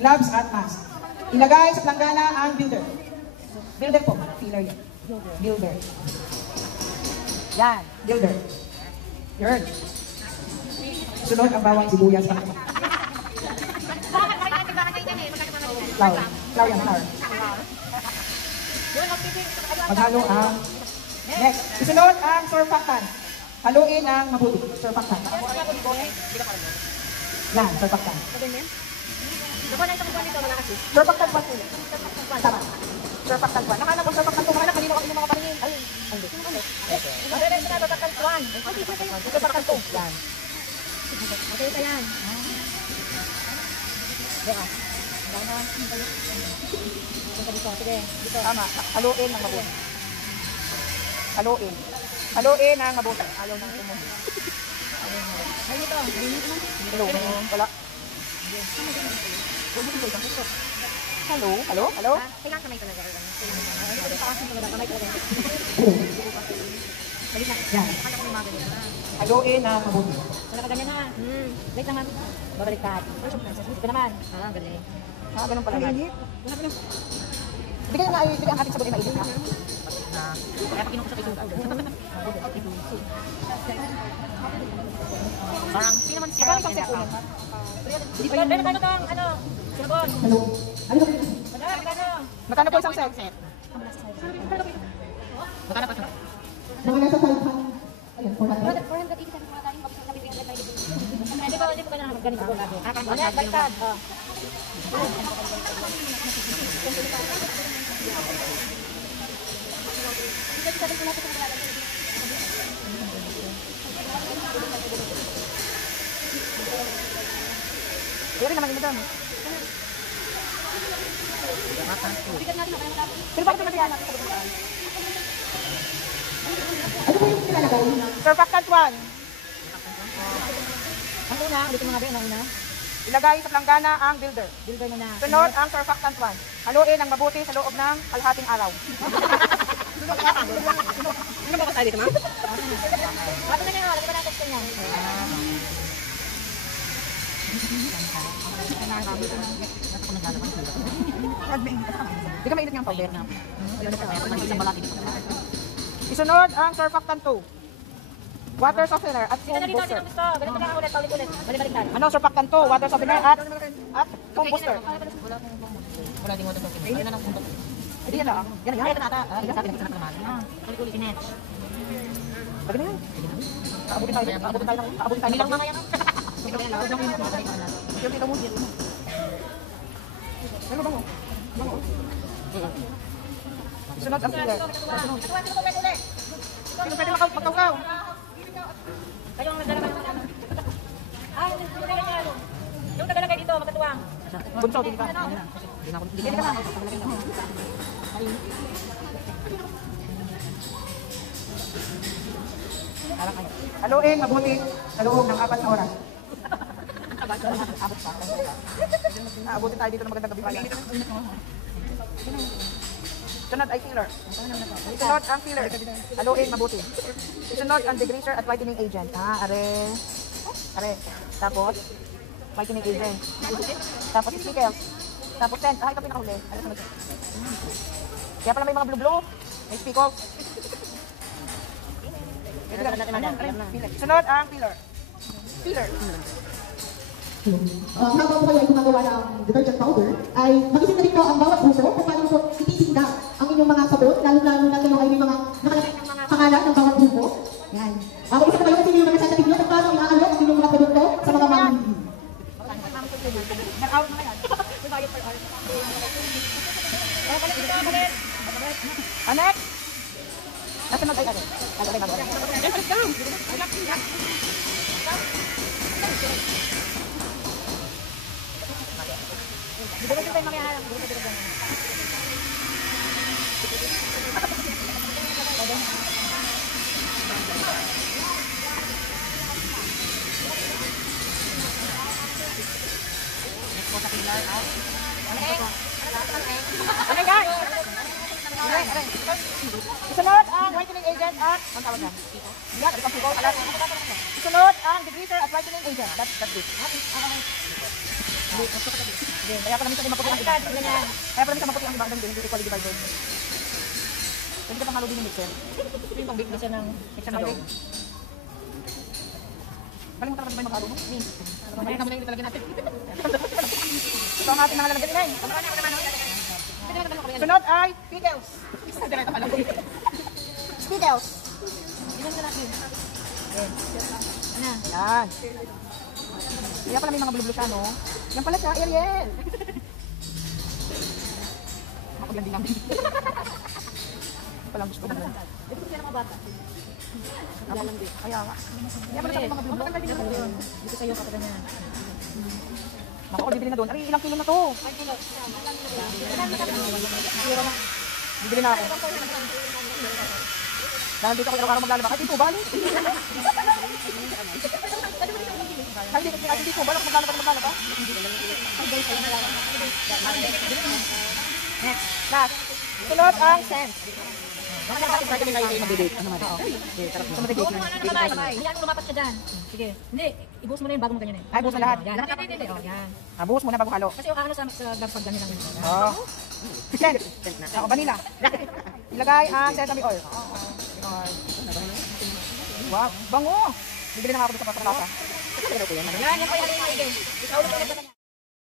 gloves at mask. Ilagay sa planggana ang builder. Builder po. Filler yan. Builder. Yan. Builder. Yun. Sunod ang bawang sibuyas. Flour. Flour yan. Flour. Maghalo ang next. Isunod ang surfactant. Haluin ang mabuti. Surfactant. Yan. Surfactant. Surfactant 1 ulit. Tama. Surfactant 1. Nakala ko surfactant 2. Nakala kanino kami mga paningin. Ay. Hindi. Surfactant 1. Surfactant 2. Yan. Okay ka yan. Deka. Sige. Dito. Tama. Haluin ang mabuti. Haluin. Haluin ang mabuti. Ayaw nang tumuhin. Ay, dito. Haluin. Wala. Hello? Hello? Hello? Kailangan kamay talaga. Yan. Haluin ang mabuti. Wala ka ganyan ha. Wait naman. Babalik ka. Ito naman. Galing. Ganun pala. Bigyan nga ay bigyan ang ating sabon ay maibig. Kaya pag kinukusap ito. Parang, sino man siya? Parang isang set ulit. Hindi pa yun. Ano tong, ano? Sinabon. Hello? Ano? Magkano po isang set? Magkano pa siya? Mga nasa 500. Ayun, 400. 487 mga tayo. Hindi pa na ganito po lagi. Ano, baliktad. Kaya rin naman yun doon. Pero bakit naman yan? Ano po yung pinalagay? Surfactant 1. Ang una, ulit mga ben, ang una. Ilagay sa planggana ang builder. Builder na na. Sunod ang surfactant 1. Haluin ang mabuti sa loob ng kalahating araw. Ano ba kasali dito, ma'am? Ato na nga, alam ko na text niyan. Hindi ka mainit niyang powder. Isunod ang surfactant 2. Water softener at foam booster. Ganito na ulit, ulit. Balik-baliktad. Ano surfactant 2? Water softener at foam booster. Wala din water softener. Ayun na lang punto. Hindi yan lang. Yan yan. Ito na ata. Ito sa akin na naman. Kulit-kulit si Netch. Pwede na yan. Kaabutin tayo. Kaabutin tayo. Kaabutin tayo. Nilang mamaya no? Yung dito mo dyan. Ano ba mo? Sunod ang filler. Sino pwede magkaukaw? Kayong nagdala kayo. Ay, yung nagdala kayo dito, magkatuwang. Bunso, hindi ka. Hindi ka na. Haluin, mabuti sa loob ng 4 na oras. Abot pa. Aabutin tayo dito ng magandang gabi pala. Sunod ay filler. Sunod ang filler. Haluin, mabuti. Sunod ang degreaser at whitening agent. Are. Tapos, whitening agent. Tapos, stickers. Tapos, scent. Ito pinakahuli. Kaya pala may mga blue-blue. May speakers. Sunod ang filler. Filler. Habang po kayo ay gumagawa ng detergent powder, ay mag-isip na rin po ang bawat uso kung paano po ititinda ang inyong mga sabon, lalo-lalo na kayo ay may mga nakalagay ng mga pangalan ng bawat grupo. Yan. Mag-isip na kayo kung sino yung mga sasatig nyo kung paano iaalok ang inyong mga produkto sa mga mamimili. Nag-out na yan. Anek! Nasunod ay ano? Dito ko tayo mamaya halang. Dito ko Ano yan? Isunod ang whitening agent at ang tawag yan? Yan, ito ang alat. Isunod ang degreaser at whitening agent. That's it. Kaya pala minsan maputi ang iba. Kaya pala minsan maputi ang iba. Hindi equally divided. Pwede ka pang halo din yung mixer. Ito yung pang-bake na siya ng Mixer na doon. Kalimutan ka ba yung maghalo mo? Mamaya na muna yung italagyan natin. Ito ang ating mga lalagyan din. Sunod ay pickles. Pickles. Ilan ka natin? Ano? Yan. Kaya pala may mga blue-blue siya, no? Yan pala siya, Ariel. Mapaglandi lang din. Palang gusto ko naman. Ito siya ng mga bata. Kaya nga. Yan pala siya may mga blue-blue. Dito sa'yo kapag ganyan. Naku, bibili na doon. Ari, ilang kilo na to? 5 kilo. Bibili na ako. Dahil dito ako araw-araw maglalaba. Kahit ito, balik. Kahit dito, balik maglalaba. Next. Last. Sunod ang sense. Ano natin sa akin kayo mag-date? Ano naman? Gusto mo mag-date? Hayaan mo lumapat siya dyan. Sige. Hindi, ibuhos mo na yun bago mo ganyan eh. Ay, buhos na lahat. Yan. Hindi. Oh, yan. Buhos muna bago halo. Kasi yung ano sa gagpag ganyan lang yun. Oh. Sense. Ako, vanilla. Ilagay ang sesame oil. Wow, bango! Bibili na nga ako dito sa pasalasa. Yan, yan pa yan. Ikaw ulit ulit na yan.